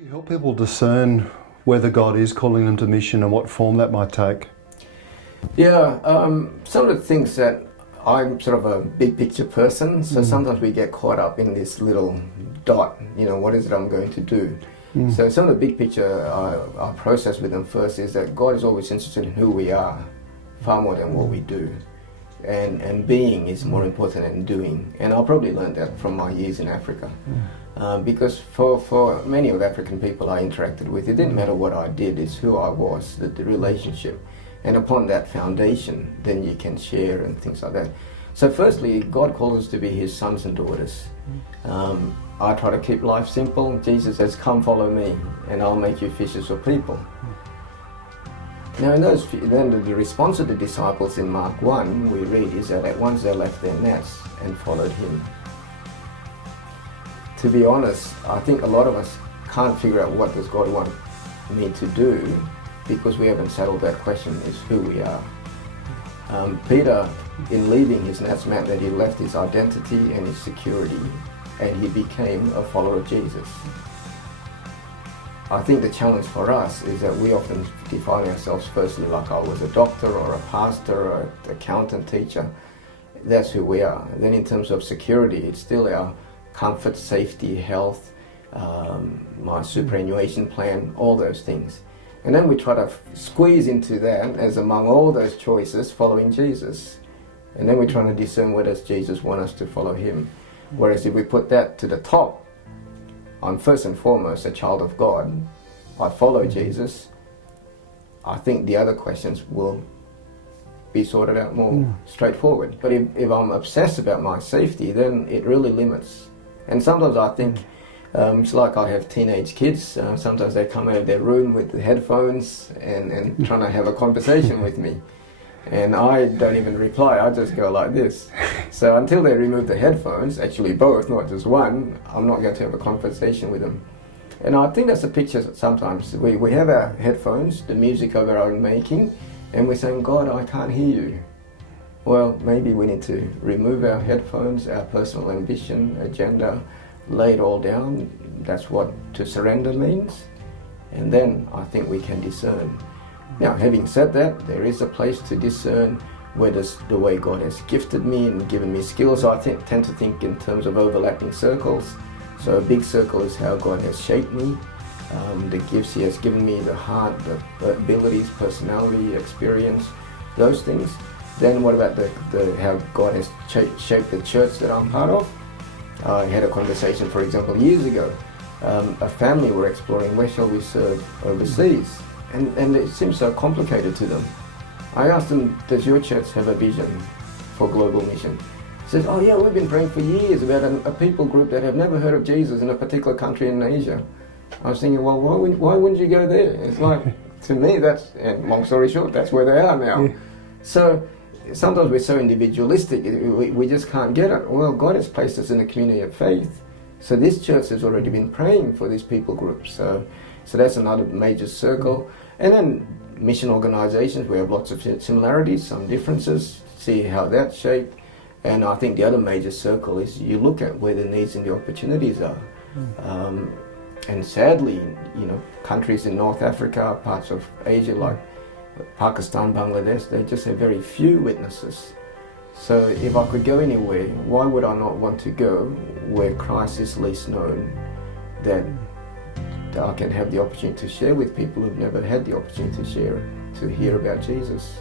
You help people discern whether God is calling them to mission and what form that might take. Yeah, some of the things that I'm sort of a big picture person, so sometimes we get caught up in this little dot, what is it I'm going to do? So some of the big picture I process with them first is that God is always interested in who we are, far more than what we do. And being is more important than doing. And I probably learned that from my years in Africa. Because for many of the African people I interacted with, it didn't matter what I did, it's who I was, the relationship. And upon that foundation, then you can share and things like that. So firstly, God calls us to be His sons and daughters. I try to keep life simple. Jesus says, come follow me, and I'll make you fishers of people. Now then the response of the disciples in Mark 1, we read, is that at once they left their nets and followed Him. To be honest, I think a lot of us can't figure out what does God want me to do, because we haven't settled that question, is who we are. Peter, in leaving his nets, meant that he left his identity and his security, and he became a follower of Jesus. I think the challenge for us is that we often define ourselves firstly like I was a doctor or a pastor or an accountant, teacher. That's who we are. Then in terms of security, it's still our comfort, safety, health, my superannuation plan, all those things. And then we try to squeeze into that as among all those choices, following Jesus. And then we're trying to discern where does Jesus want us to follow Him. Whereas if we put that to the top, I'm first and foremost a child of God, I follow Jesus, I think the other questions will be sorted out more straightforward. But if I'm obsessed about my safety, then it really limits. And sometimes I think, it's like I have teenage kids, sometimes they come out of their room with the headphones and trying to have a conversation with me. And I don't even reply, I just go like this. So until they remove the headphones, actually both, not just one, I'm not going to have a conversation with them. And I think that's a picture that sometimes we have our headphones, the music of our own making, and we're saying, God, I can't hear you. Well, maybe we need to remove our headphones, our personal ambition, agenda, lay it all down. That's what to surrender means. And then I think we can discern. Now, having said that, there is a place to discern whether the way God has gifted me and given me skills. I tend to think in terms of overlapping circles. So a big circle is how God has shaped me, the gifts He has given me, the heart, the abilities, personality, experience, those things. Then what about how God has shaped the church that I'm part of? I had a conversation, for example, years ago. A family were exploring, where shall we serve overseas? And it seems so complicated to them. I asked them, does your church have a vision for global mission? He says, oh yeah, we've been praying for years about a people group that have never heard of Jesus in a particular country in Asia. I was thinking, well, why wouldn't you go there? It's like, to me, and long story short, that's where they are now. Yeah. So sometimes we're so individualistic, we just can't get it. Well, God has placed us in a community of faith. So this church has already been praying for these people groups. So that's another major circle. And then mission organizations, we have lots of similarities, some differences, see how that's shaped. And I think the other major circle is you look at where the needs and the opportunities are. And sadly, countries in North Africa, parts of Asia like Pakistan, Bangladesh, they just have very few witnesses. So if I could go anywhere, why would I not want to go where Christ is least known, that I can have the opportunity to share with people who've never had the opportunity to hear about Jesus.